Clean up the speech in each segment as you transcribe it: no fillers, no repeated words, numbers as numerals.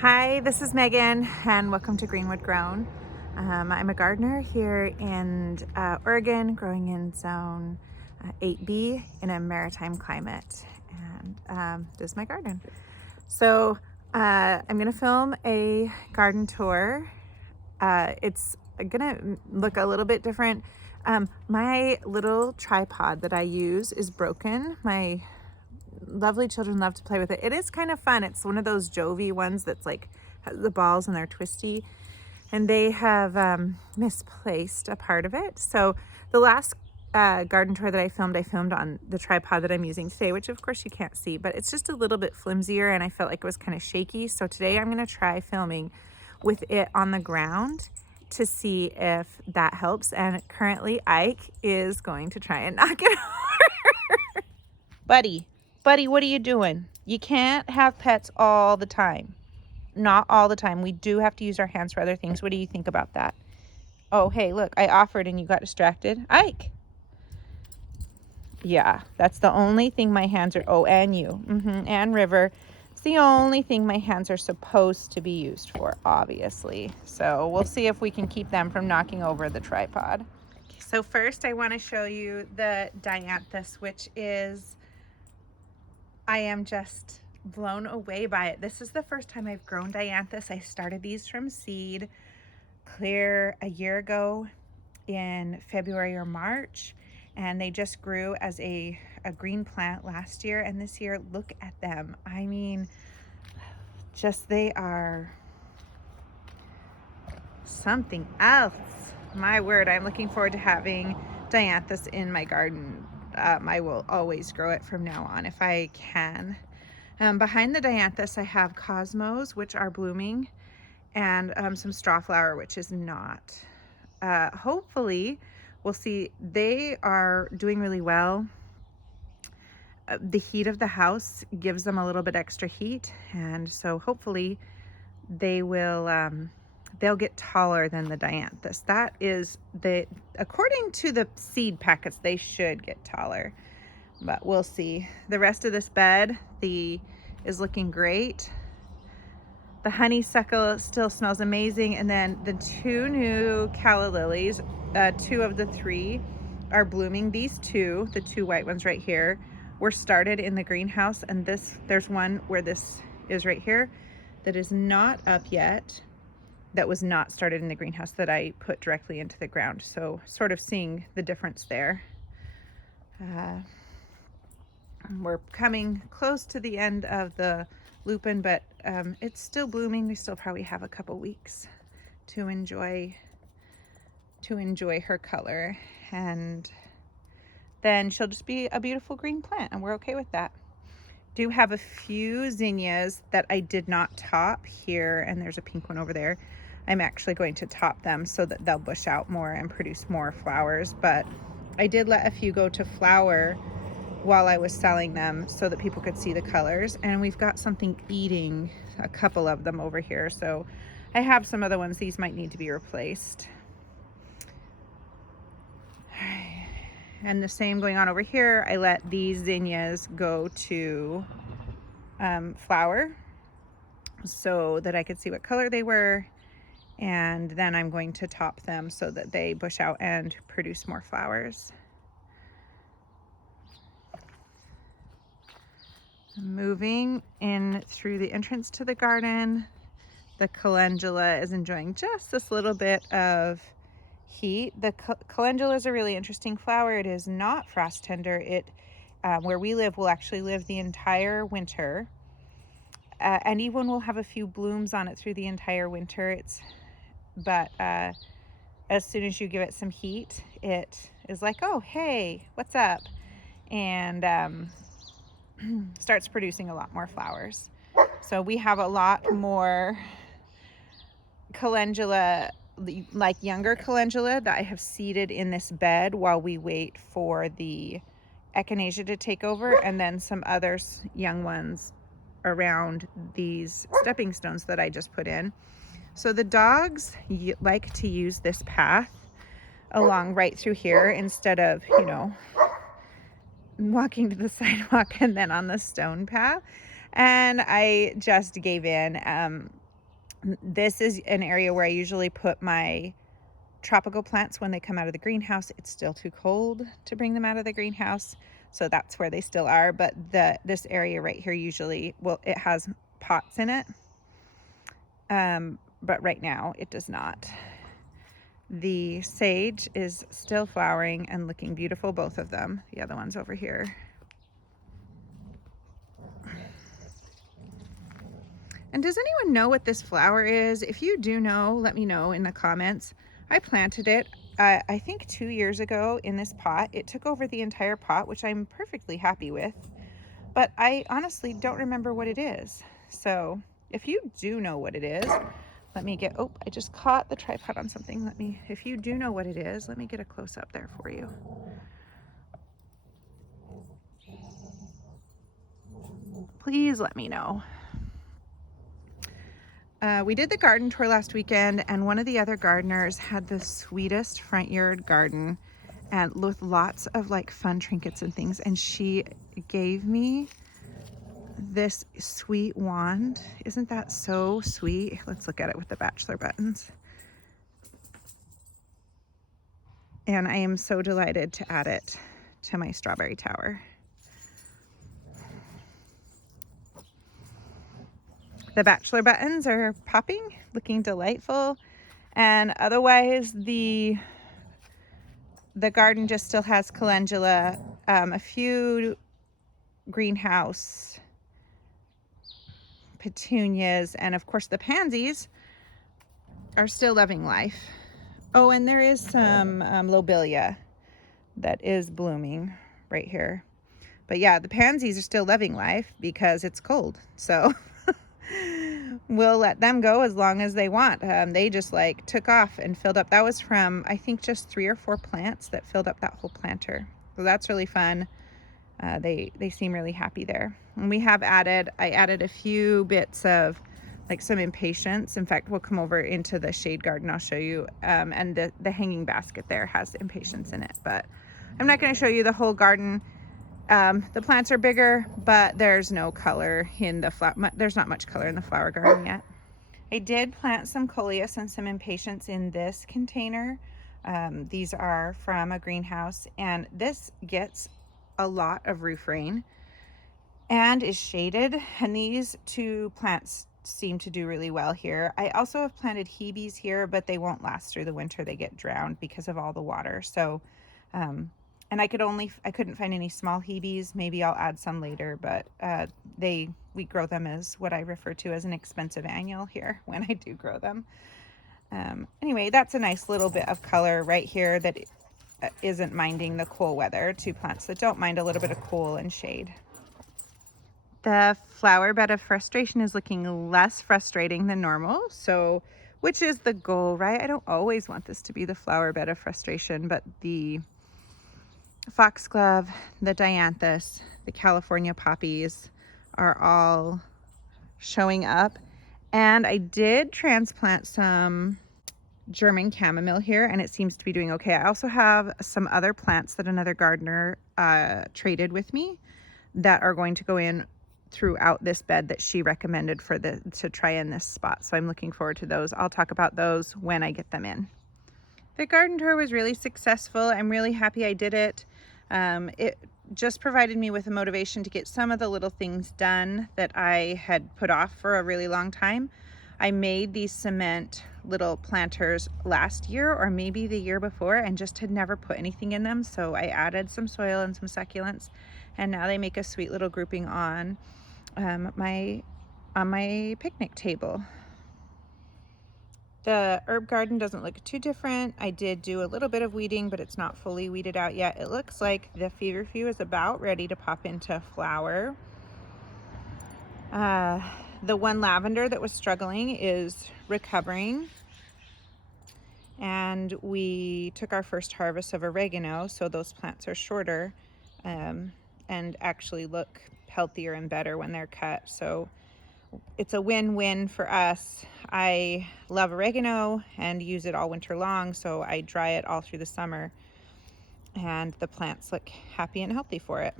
Hi, this is Megan and welcome to Greenwood Grown. I'm a gardener here in Oregon, growing in zone 8B in a maritime climate. And this is my garden. So I'm gonna film a garden tour. It's gonna look a little bit different. My little tripod that I use is broken. My lovely children love to play with it. It is kind of fun. It's one of those Jovi ones that's like has the balls and they're twisty, and they have misplaced a part of it. So the last garden tour that I filmed on the tripod that I'm using today, which of course you can't see, but it's just a little bit flimsier and I felt like it was kind of shaky. So today I'm going to try filming with it on the ground to see if that helps. And currently Ike is going to try and knock it over. Buddy, what are you doing? You can't have pets all the time. Not all the time. We do have to use our hands for other things. What do you think about that? Oh, hey, look, I offered and you got distracted. Ike. Yeah, that's the only thing my hands are. Oh, and you. And River. It's the only thing my hands are supposed to be used for, obviously. So we'll see if we can keep them from knocking over the tripod. So first I want to show you the dianthus, which is, I am just blown away by it. This is the first time I've grown dianthus. I started these from seed clear a year ago in February or March, and they just grew as a green plant last year, and this year look at them. I mean, just they are something else. My word, I'm looking forward to having dianthus in my garden. I will always grow it from now on if I can. Behind the dianthus I have cosmos, which are blooming, and some strawflower, which is not. Hopefully we'll see. They are doing really well. The heat of the house gives them a little bit extra heat, and so hopefully they will they'll get taller than the dianthus. That is according to the seed packets, they should get taller, but we'll see. The rest of this bed is looking great. The honeysuckle still smells amazing. And then the two new calla lilies, two of the three are blooming. These two, the two white ones right here, were started in the greenhouse. And there's one where this is right here that is not up yet, that was not started in the greenhouse, that I put directly into the ground. So sort of seeing the difference there. We're coming close to the end of the lupin, but it's still blooming. We still probably have a couple weeks to enjoy her color, and then she'll just be a beautiful green plant, and we're okay with that. Do have a few zinnias that I did not top here, and there's a pink one over there. I'm actually going to top them so that they'll bush out more and produce more flowers, but I did let a few go to flower while I was selling them so that people could see the colors. And we've got something eating a couple of them over here, so I have some other ones. These might need to be replaced. And the same going on over here. I let these zinnias go to flower so that I could see what color they were, and then I'm going to top them so that they bush out and produce more flowers. Moving in through the entrance to the garden, the calendula is enjoying just this little bit of heat. The calendula is a really interesting flower. It is not frost tender. It where we live will actually live the entire winter, and even will have a few blooms on it through the entire winter. But as soon as you give it some heat, it is like, oh hey, what's up, and starts producing a lot more flowers. So we have a lot more calendula, like younger calendula, that I have seeded in this bed while we wait for the echinacea to take over, and then some others, young ones, around these stepping stones that I just put in. So the dogs like to use this path along right through here instead of, walking to the sidewalk and then on the stone path. And I just gave in. This is an area where I usually put my tropical plants when they come out of the greenhouse. It's still too cold to bring them out of the greenhouse, so that's where they still are. But this area right here usually, well, it has pots in it, but right now it does not. The sage is still flowering and looking beautiful, both of them. The other one's over here. And does anyone know what this flower is? If you do know, let me know in the comments. I planted it, I think 2 years ago in this pot. It took over the entire pot, which I'm perfectly happy with. But I honestly don't remember what it is. So if you do know what it is, let me get, oh, I just caught the tripod on something. If you do know what it is, let me get a close up there for you. Please let me know. We did the garden tour last weekend, and one of the other gardeners had the sweetest front yard garden and with lots of like fun trinkets and things. And she gave me this sweet wand. Isn't that so sweet? Let's look at it with the bachelor buttons. And I am so delighted to add it to my strawberry tower. The bachelor buttons are popping, looking delightful. And otherwise the garden just still has calendula, a few greenhouse petunias, and of course the pansies are still loving life. Oh, and there is some lobelia that is blooming right here. But yeah, the pansies are still loving life because it's cold. So we'll let them go as long as they want. They just like took off and filled up. That was from, I think, just 3 or 4 plants that filled up that whole planter. So that's really fun. They seem really happy there. And I added a few bits of like some impatiens. In fact, we'll come over into the shade garden. I'll show you. And the hanging basket there has impatiens in it, but I'm not going to show you the whole garden. The plants are bigger, but there's no color in the flower. There's not much color in the flower garden yet. I did plant some coleus and some impatiens in this container. These are from a greenhouse, and this gets a lot of roof rain and is shaded, and these 2 plants seem to do really well here. I also have planted hebes here, but they won't last through the winter. They get drowned because of all the water. So and I couldn't find any small hebes. Maybe I'll add some later, but we grow them as what I refer to as an expensive annual here when I do grow them. Anyway, that's a nice little bit of color right here that isn't minding the cool weather. 2 plants that don't mind a little bit of cool and shade. The flower bed of frustration is looking less frustrating than normal, so which is the goal, right? I don't always want this to be the flower bed of frustration, but the foxglove, the dianthus, the California poppies are all showing up. And I did transplant some German chamomile here, and it seems to be doing okay. I also have some other plants that another gardener traded with me that are going to go in throughout this bed that she recommended to try in this spot. So I'm looking forward to those. I'll talk about those when I get them in. The garden tour was really successful. I'm really happy I did it. It just provided me with a motivation to get some of the little things done that I had put off for a really long time. I made these cement little planters last year or maybe the year before and just had never put anything in them. So I added some soil and some succulents, and now they make a sweet little grouping on my picnic table. The herb garden doesn't look too different. I did do a little bit of weeding, but it's not fully weeded out yet. It looks like the feverfew is about ready to pop into flower. The one lavender that was struggling is recovering. And we took our first harvest of oregano, so those plants are shorter and actually look healthier and better when they're cut. So it's a win-win for us. I love oregano and use it all winter long, so I dry it all through the summer, and the plants look happy and healthy for it.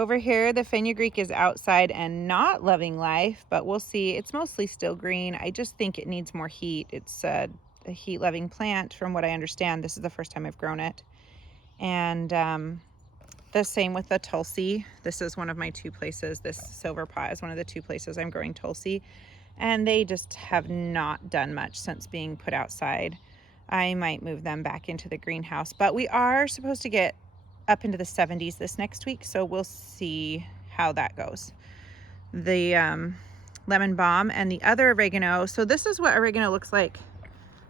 Over here, the fenugreek is outside and not loving life, but we'll see. It's mostly still green. I just think it needs more heat. It's a heat-loving plant from what I understand. This is the first time I've grown it. And the same with the Tulsi. This is one of my two places. This silver pot is one of the two places I'm growing Tulsi. And they just have not done much since being put outside. I might move them back into the greenhouse, but we are supposed to get up into the 70s this next week, so we'll see how that goes. The lemon balm and the other oregano. So this is what oregano looks like.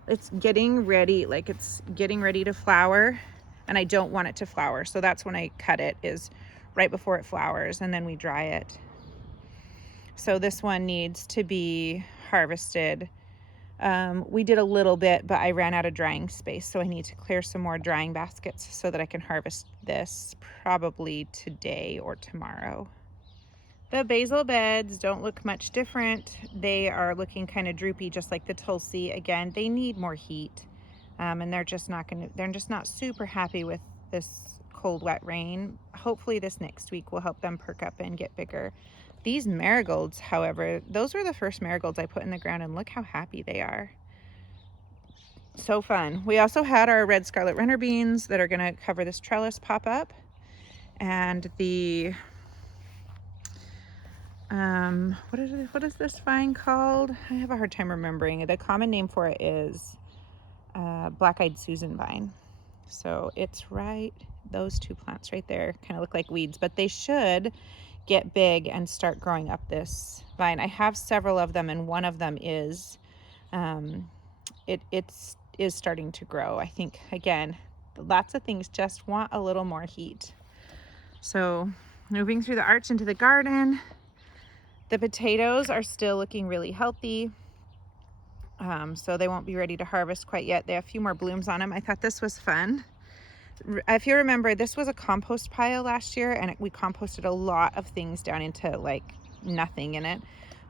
It's getting ready, like it's getting ready to flower, and I don't want it to flower. So that's when I cut it, is right before it flowers, and then we dry it. So this one needs to be harvested. We did a little bit, but I ran out of drying space, so I need to clear some more drying baskets so that I can harvest this probably today or tomorrow. The basil beds don't look much different. They are looking kind of droopy, just like the Tulsi. Again, they need more heat, and they're just not super happy with this cold, wet rain. Hopefully this next week will help them perk up and get bigger. These marigolds, however, those were the first marigolds I put in the ground, and look how happy they are. So fun. We also had our red scarlet runner beans that are going to cover this trellis pop up. And the, what is this vine called? I have a hard time remembering. The common name for it is black-eyed Susan vine. So it's right, those two plants right there kind of look like weeds, but they should get big and start growing up this vine. I have several of them, and one of them is it is starting to grow. I think, again, lots of things just want a little more heat. So moving through the arch into the garden, the potatoes are still looking really healthy. So they won't be ready to harvest quite yet. They have a few more blooms on them. I thought this was fun. If you remember, this was a compost pile last year, and we composted a lot of things down into like nothing in it.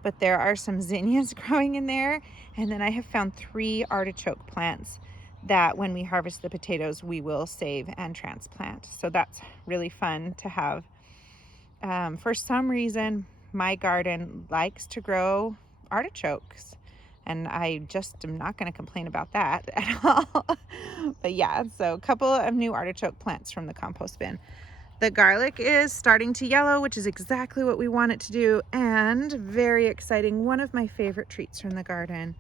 But there are some zinnias growing in there, and then I have found 3 artichoke plants that when we harvest the potatoes, we will save and transplant. So that's really fun to have. For some reason, my garden likes to grow artichokes, and I just am not going to complain about that at all. But yeah, so a couple of new artichoke plants from the compost bin. The garlic is starting to yellow, which is exactly what we want it to do, and very exciting. One of my favorite treats from the garden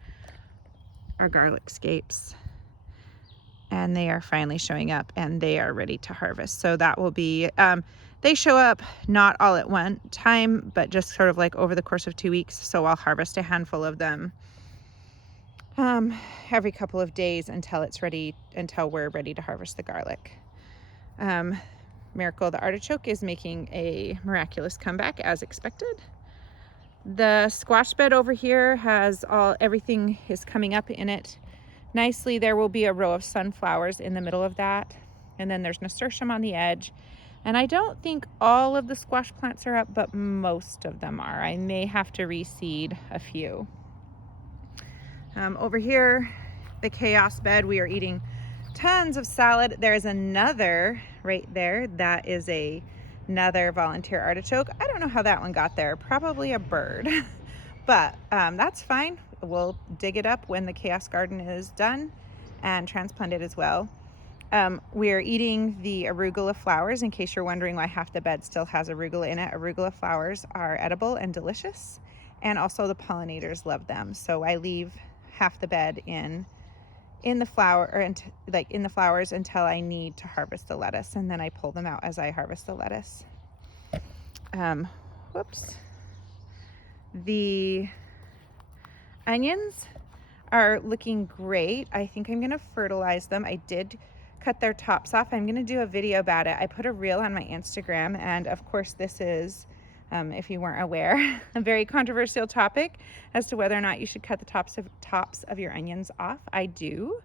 are garlic scapes, and they are finally showing up, and they are ready to harvest. So that will be, they show up not all at one time, but just sort of like over the course of 2 weeks. So I'll harvest a handful of them every couple of days until we're ready to harvest the garlic. Miracle the artichoke is making a miraculous comeback as expected. The squash bed over here has everything is coming up in it nicely. There will be a row of sunflowers in the middle of that, and then there's nasturtium on the edge. And I don't think all of the squash plants are up, but most of them are. I may have to reseed a few. Over here, the chaos bed, we are eating tons of salad. There's another right there. That is another volunteer artichoke. I don't know how that one got there. Probably a bird. But that's fine. We'll dig it up when the chaos garden is done and transplant it as well. We're eating the arugula flowers. In case you're wondering why half the bed still has arugula in it, arugula flowers are edible and delicious, and also the pollinators love them. So I leave half the bed in the flowers until I need to harvest the lettuce, and then I pull them out as I harvest the lettuce. The onions are looking great. I think I'm gonna fertilize them. I did cut their tops off. I'm gonna do a video about it. I put a reel on my Instagram, and of course this is, if you weren't aware, a very controversial topic as to whether or not you should cut the tops of your onions off. I do.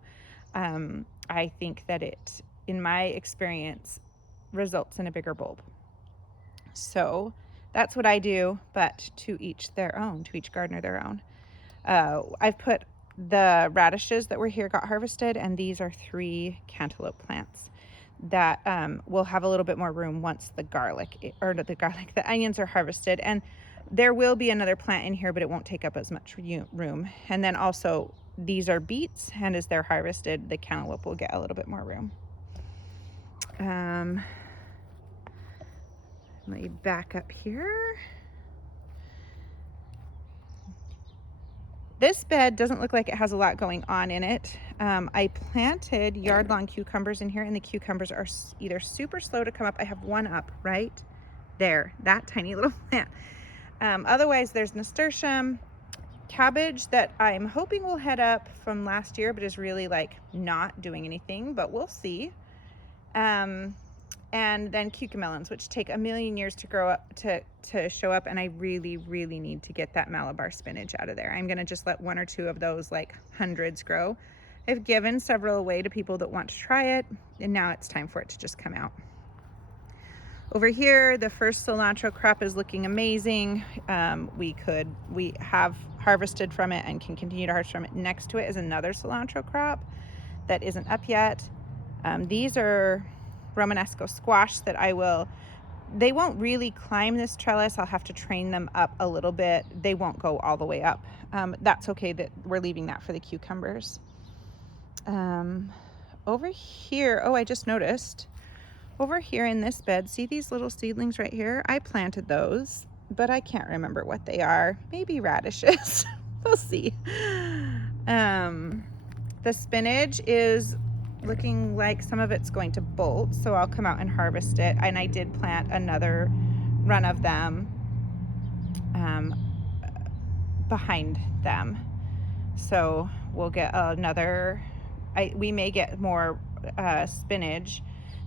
I think that it, in my experience, results in a bigger bulb. So that's what I do, but to each their own, to each gardener their own. I've put the radishes that were here got harvested, and these are 3 cantaloupe plants. that will have a little bit more room once the the onions are harvested. And there will be another plant in here, but it won't take up as much room. And then also these are beets, and as they're harvested, the cantaloupe will get a little bit more room. Let me back up here. This bed doesn't look like it has a lot going on in it. I planted yard-long cucumbers in here, and the cucumbers are either super slow to come up. I have one up right there, that tiny little plant. Otherwise, there's nasturtium, cabbage that I'm hoping will head up from last year, but is really like not doing anything, but we'll see. And then cucamelons, which take a million years to grow up, to show up, and I really need to get that Malabar spinach out of there. I'm gonna just let one or two of those like hundreds grow. I've given several away to people that want to try it, and now it's time for it to just come out. Over here, the first cilantro crop is looking amazing. We have harvested from it and can continue to harvest from it. Next to it is another cilantro crop that isn't up yet. These are Romanesco squash that they won't really climb this trellis. I'll have to train them up a little bit. They won't go all the way up. That's okay, that we're leaving that for the cucumbers. Over here, oh, I just noticed, over here in this bed, see these little seedlings right here? I planted those, but I can't remember what they are. Maybe radishes. We'll see. The spinach is looking like some of it's going to bolt, so I'll come out and harvest it. And I did plant another run of them behind them, so we'll get another. We may get more spinach.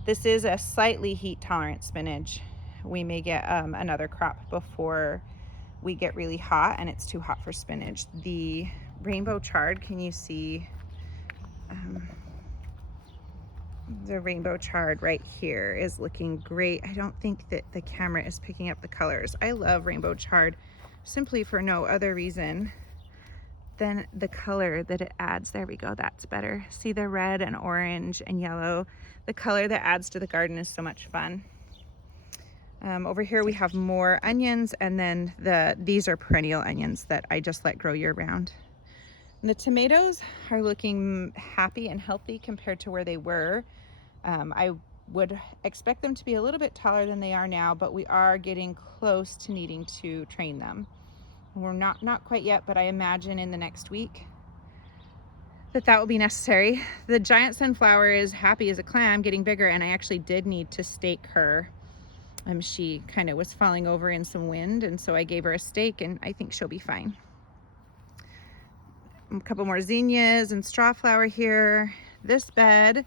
This is a slightly heat tolerant spinach. We may get another crop before we get really hot and it's too hot for spinach. The rainbow chard, can you see the rainbow chard right here is looking great. I don't think that the camera is picking up the colors. I love rainbow chard simply for no other reason than the color that it adds. There we go, that's better. See the red and orange and yellow? The color that adds to the garden is so much fun. Over here we have more onions, and then these are perennial onions that I just let grow year round. And the tomatoes are looking happy and healthy compared to where they were. I would expect them to be a little bit taller than they are now, but we are getting close to needing to train them. We're not quite yet, but I imagine in the next week that will be necessary. The giant sunflower is happy as a clam, getting bigger, and I actually did need to stake her. She kind of was falling over in some wind, and so I gave her a stake, and I think she'll be fine. A couple more zinnias and strawflower here. This bed,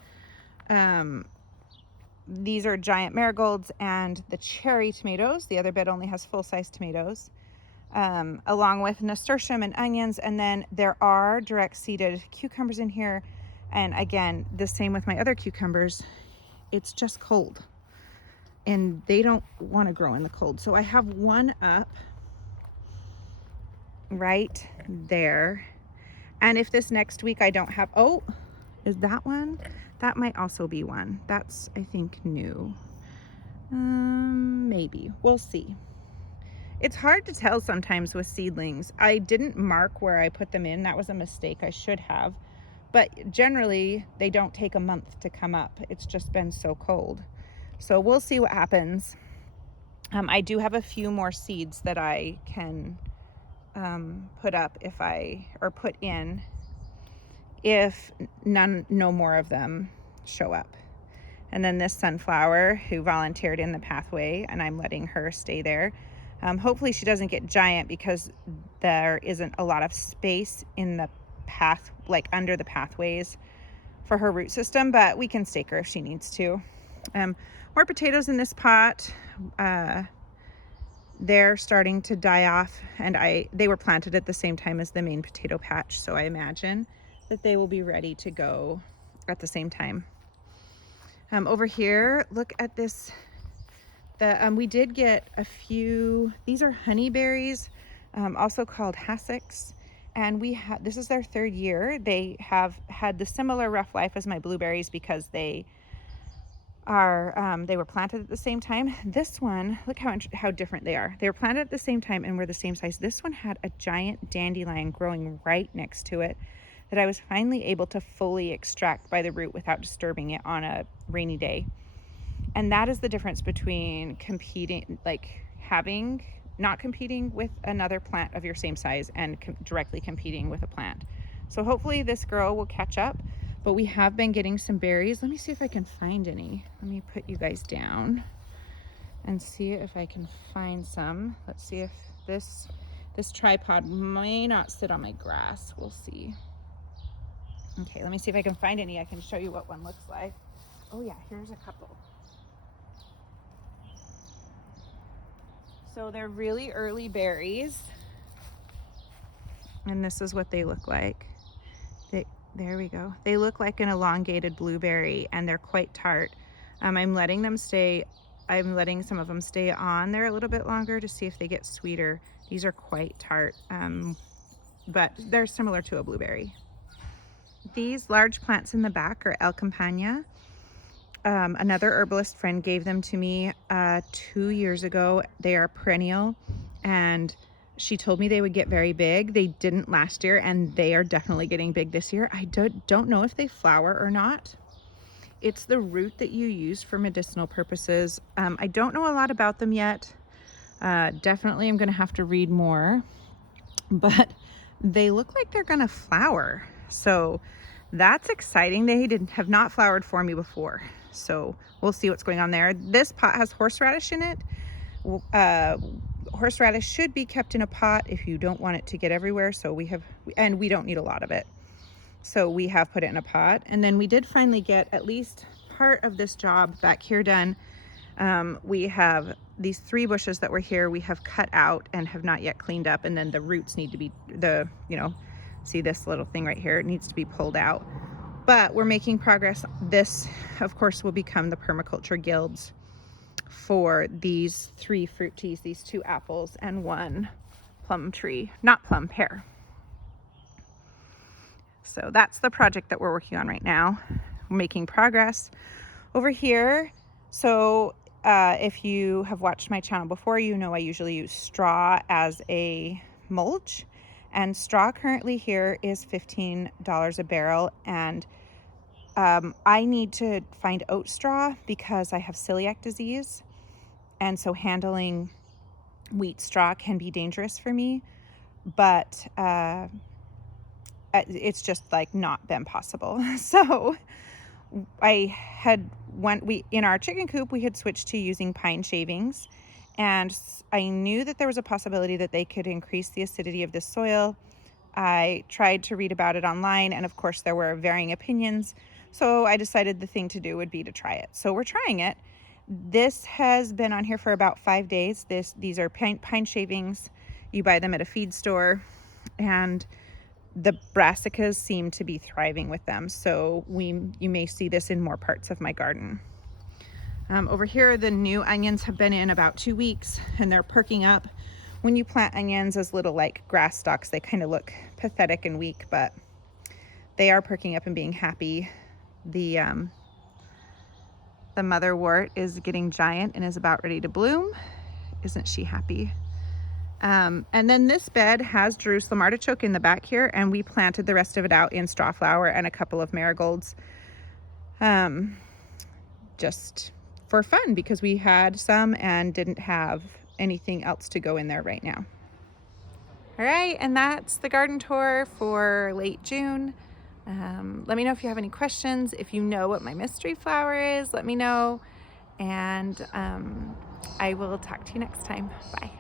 these are giant marigolds and the cherry tomatoes. The other bed only has full-size tomatoes, along with nasturtium and onions. And then there are direct seeded cucumbers in here. And again, the same with my other cucumbers. It's just cold and they don't want to grow in the cold. So I have one up right there. And if this next week I don't have, oh, is that one? That might also be one. That's, I think, new. Maybe. We'll see. It's hard to tell sometimes with seedlings. I didn't mark where I put them in. That was a mistake. I should have. But generally, they don't take a month to come up. It's just been so cold. So we'll see what happens. I do have a few more seeds that I can put up put in if no more of them show up. And then this sunflower who volunteered in the pathway, and I'm letting her stay there. Hopefully she doesn't get giant because there isn't a lot of space in the path, like under the pathways for her root system, but we can stake her if she needs to. More potatoes in this pot. They're starting to die off, and they were planted at the same time as the main potato patch, so I imagine that they will be ready to go at the same time. Over here, look at this. We did get a few, these are honeyberries, also called hassocks, and this is their third year. They have had the similar rough life as my blueberries because they they were planted at the same time. This one, look how different they are. They were planted at the same time and were the same size. This one had a giant dandelion growing right next to it that I was finally able to fully extract by the root without disturbing it on a rainy day. And that is the difference between competing, like not competing with another plant of your same size and directly competing with a plant. So hopefully this girl will catch up, but we have been getting some berries. Let me see if I can find any. Let me put you guys down and see if I can find some. Let's see if this tripod may not sit on my grass. We'll see. Okay, let me see if I can find any. I can show you what one looks like. Oh yeah, here's a couple. So they're really early berries. And this is what they look like. There we go. They look like an elongated blueberry and they're quite tart. I'm letting some of them stay on there a little bit longer to see if they get sweeter. These are quite tart, but they're similar to a blueberry. These large plants in the back are El Campana. Another herbalist friend gave them to me 2 years ago. They are perennial and she told me they would get very big. They didn't last year and they are definitely getting big this year. I don't know if they flower or not. It's the root that you use for medicinal purposes. I don't know a lot about them yet. Definitely I'm gonna have to read more, but they look like they're gonna flower. So that's exciting. They have not flowered for me before. So we'll see what's going on there. This pot has horseradish in it. Horseradish should be kept in a pot if you don't want it to get everywhere. So we don't need a lot of it. So we have put it in a pot. And then we did finally get at least part of this job back here done. We have these 3 bushes that were here, we have cut out and have not yet cleaned up. And then the roots need to be, see this little thing right here, it needs to be pulled out. But we're making progress. This, of course, will become the permaculture guilds for these 3 fruit teas, these 2 apples and 1 plum tree, not plum, pear. So that's the project that we're working on right now. We're making progress over here. So if you have watched my channel before, you know I usually use straw as a mulch. And straw currently here is $15 a barrel. And I need to find oat straw because I have celiac disease. And so handling wheat straw can be dangerous for me. But it's just like not been possible. So in our chicken coop, we had switched to using pine shavings. And I knew that there was a possibility that they could increase the acidity of the soil. I tried to read about it online, and of course there were varying opinions. So I decided the thing to do would be to try it. So we're trying it. This has been on here for about 5 days. These are pine shavings. You buy them at a feed store, and the brassicas seem to be thriving with them. So you may see this in more parts of my garden. Over here, the new onions have been in about 2 weeks and they're perking up. When you plant onions as little like grass stalks, they kind of look pathetic and weak, but they are perking up and being happy. The motherwort is getting giant and is about ready to bloom. Isn't she happy? And then this bed has Jerusalem artichoke in the back here, and we planted the rest of it out in straw flower and a couple of marigolds. Just for fun because we had some and didn't have anything else to go in there right now. All right, and that's the garden tour for late June. Let me know if you have any questions. If you know what my mystery flower is, let me know. And I will talk to you next time. Bye.